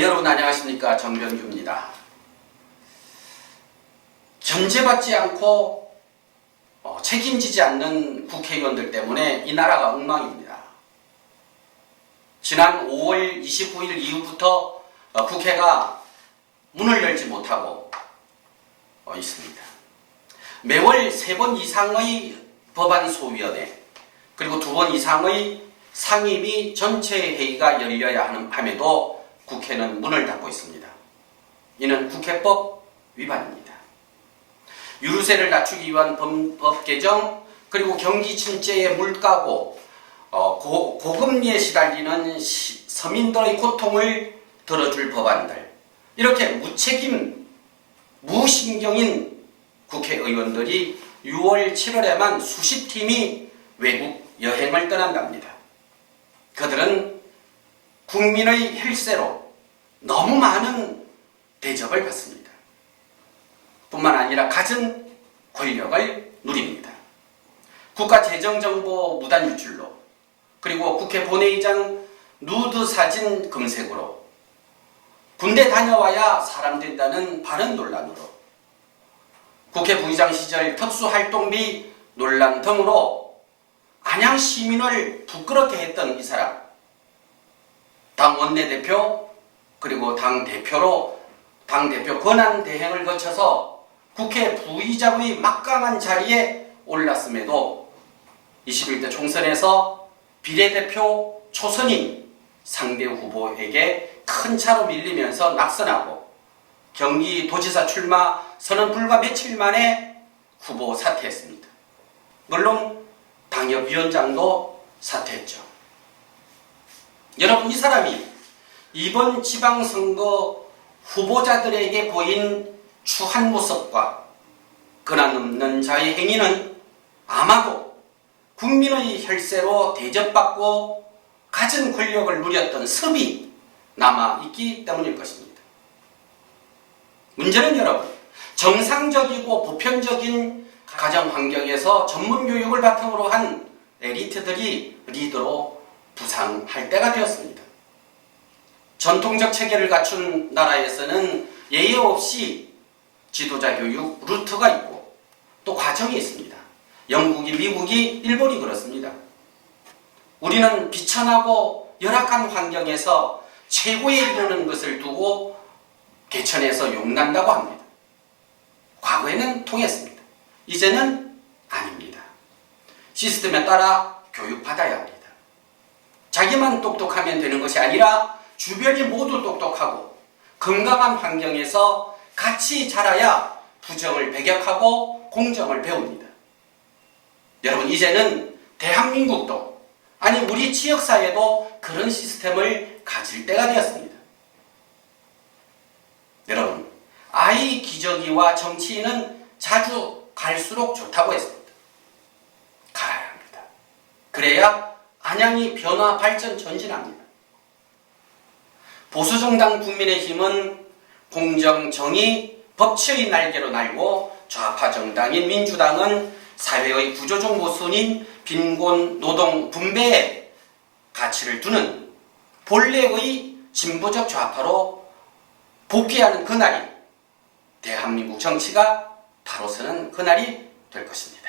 여러분 안녕하십니까 정병규입니다. 견제받지 않고 어, 책임지지 않는 국회의원들 때문에 이 나라가 엉망입니다. 지난 5월 29일 이후부터 어, 국회가 문을 열지 못하고 어, 있습니다. 매월 세번 이상의 법안 소위원회 그리고 두 번 이상의 상임위 전체 회의가 열려야 하는 함에도 국회는 문을 닫고 있습니다. 이는 국회법 위반입니다. 유류세를 낮추기 위한 법, 법 개정 그리고 경기 침체에 물가고 어, 고, 고금리에 시달리는 시- 서민들의 고통을 들어줄 법안들 이렇게 무책임 무신경인 국회의원들이 6월 7월에만 수십 팀이 외국 여행을 떠난답니다. 그들은 국민의 혈세로 너무 많은 대접을 받습니다. 뿐만 아니라 갖은 권력을 누립니다. 국가재정정보 무단 유출로 그리고 국회 본회의장 누드 사진 검색으로 군대 다녀와야 사람 된다는 발언 논란으로 국회 부의장 시절 특수활동비 논란 등으로 안양 시민을 부끄럽게 했던 이 사람 당 원내대표 그리고 당 대표로 당 대표 권한 대행을 거쳐서 국회 부의장의 막강한 자리에 올랐음에도 21대 총선에서 비례대표 초선인 상대 후보에게 큰 차로 밀리면서 낙선하고 경기도지사 출마 선언 불과 며칠 만에 후보 사퇴했습니다. 물론 당협위원장도 사퇴했죠. 여러분 이 사람이 이번 지방선거 후보자들에게 보인 추한 모습과 근한 없는 자의 행위는 아마도 국민의 혈세로 대접받고 가진 권력을 누렸던 습이 남아있기 때문일 것입니다. 문제는 여러분, 정상적이고 보편적인 가정 환경에서 전문 교육을 바탕으로 한 에리트들이 리더로 부상할 때가 되었습니다. 전통적 체계를 갖춘 나라에서는 예외 없이 지도자 교육 루트가 있고 또 과정이 있습니다. 영국이, 미국이, 일본이 그렇습니다. 우리는 비천하고 열악한 환경에서 최고에 이르는 것을 두고 개천에서 용난다고 합니다. 과거에는 통했습니다. 이제는 아닙니다. 시스템에 따라 교육받아야 합니다. 자기만 똑똑하면 되는 것이 아니라 주변이 모두 똑똑하고 건강한 환경에서 같이 자라야 부정을 배격하고 공정을 배웁니다. 여러분 이제는 대한민국도 아니 우리 지역사회도 그런 시스템을 가질 때가 되었습니다. 여러분 아이 기저귀와 정치인은 자주 갈수록 좋다고 했습니다. 가야 합니다. 그래야 안양이 변화 발전 전진합니다. 보수정당 국민의힘은 공정, 정의, 법치의 날개로 날고 좌파 정당인 민주당은 사회의 구조적 모순인 빈곤, 노동, 분배에 가치를 두는 본래의 진보적 좌파로 복귀하는 그날이 대한민국 정치가 바로 서는 그날이 될 것입니다.